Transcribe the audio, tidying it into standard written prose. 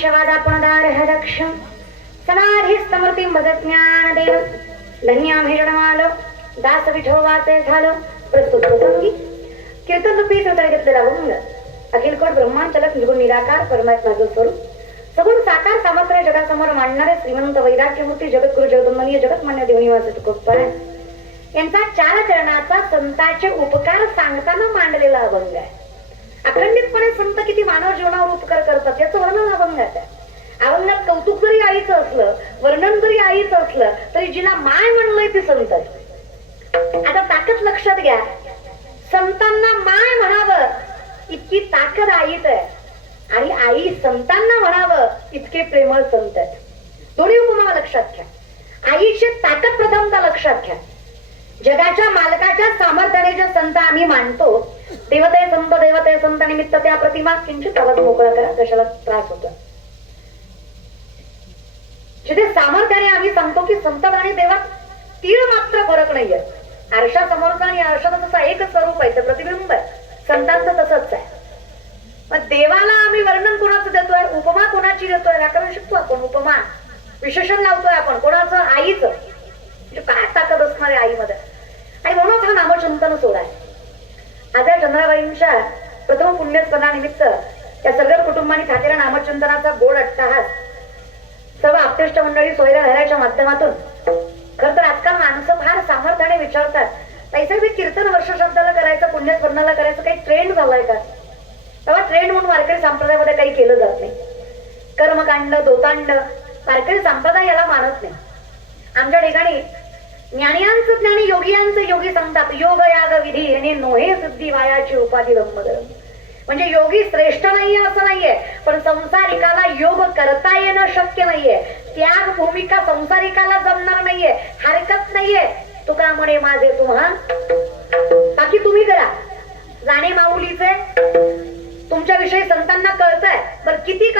ईशवादापणदार दक्ष समाधी समृती भगत ज्ञान देव धन्या भेटमालो दास विठोबाचे झालं प्रस्तुत प्रसंगी कीर्तन रूपी सूत्र घेतलेला अभंग अखिलकोट ब्रह्मांचलक निर्गुण निराकार परमात्मा जो स्वरूप सगुण साकार सामर्थ्य जगासमोर मांडणारे श्रीमंत वैराग्यमूर्ती जगद्गुरु जगदंबनीय जगतमान्य देवनिवास तुकोबराय यांचा चार चरणाचा संतांचे उपकार सांगताना मांडलेला अभंग आहे. अखंडितपणे संत किती मानव जीवनावर उपकार करतात याचं वर्णन अभंगात आहे. अभंगात कौतुक जरी आईचं असलं, वर्णन जरी आईचं असलं, तरी जिला माय म्हणलंय ती संत आहे. आता ताकद लक्षात घ्या, संतांना माय म्हणावं इतकी ताकद आईच आहे आणि आई संतांना म्हणावं इतके प्रेमळ संत आहेत. दोन्ही उपमा लक्षात घ्या. आईची ताकद प्रथमता लक्षात घ्या. जगाच्या मालकाच्या सामर्थ्याने जे संत आम्ही मानतो, देवते संत निमित्त त्या प्रतिमा किंचित आवाज मोकळा करा, कशाला त्रास होतो. जिथे सामर्थ्याने आम्ही सांगतो की संत आणि देवात तीळ मात्र फरक नाहीये. आरशा समोरचा आणि आरशाचा तसा एकच स्वरूप आहे, ते प्रतिबिंब आहे. संतांचं तसंच आहे. मग देवाला आम्ही वर्णन कोणाचं देतोय, उपमा कोणाची देतोय, व्याकरण शिकतो आपण, उपमा विशेषण लावतोय आपण कोणाचं, आईचं. म्हणजे काय ताकद असणार आहे आईमध्ये. आणि म्हणून हा नामचिंतन सोहळा आहे. आज या चंद्राबाईंच्या प्रथम पुण्यस्मरणानिमित्त या सगळ्या कुटुंबांनी खातेला नामचिंतनाचा गोड अट्टहास सर्व आप्तेष्ट मंडळी सोयऱ्या घराच्या माध्यमातून. खर तर आजकाल माणसं फार सामर्थ्याने विचारतात, पैसे कीर्तन वर्ष शब्दाला करायचं, पुण्यस्मरणाला करायचं, काही ट्रेंड झालाय का? तेव्हा ट्रेंड म्हणून वारकरी संप्रदायामध्ये काही केलं जात नाही. कर्मकांड दोतांड वारकरी संप्रदाय याला मानत नाही. आमच्या ठिकाणी ज्ञानियांचं ज्ञानी योगियांचं योगी सांगतात, योग याग विधी याने नोहे सिद्धी वायाची उपाधी ब्रह्मधर्म. म्हणजे योगी श्रेष्ठ नाहीये असं नाहीये, पण संसारिकाला योग करता येणं शक्य नाहीये. त्याग भूमिका संसारिकाला जमणार नाहीये, हरकत नाहीये. तुका म्हणे माझे तुम्हा बाकी तुम्ही करा. जाणे माऊलीचे तुमच्या विषयी संतांना कळतंय, बरं किती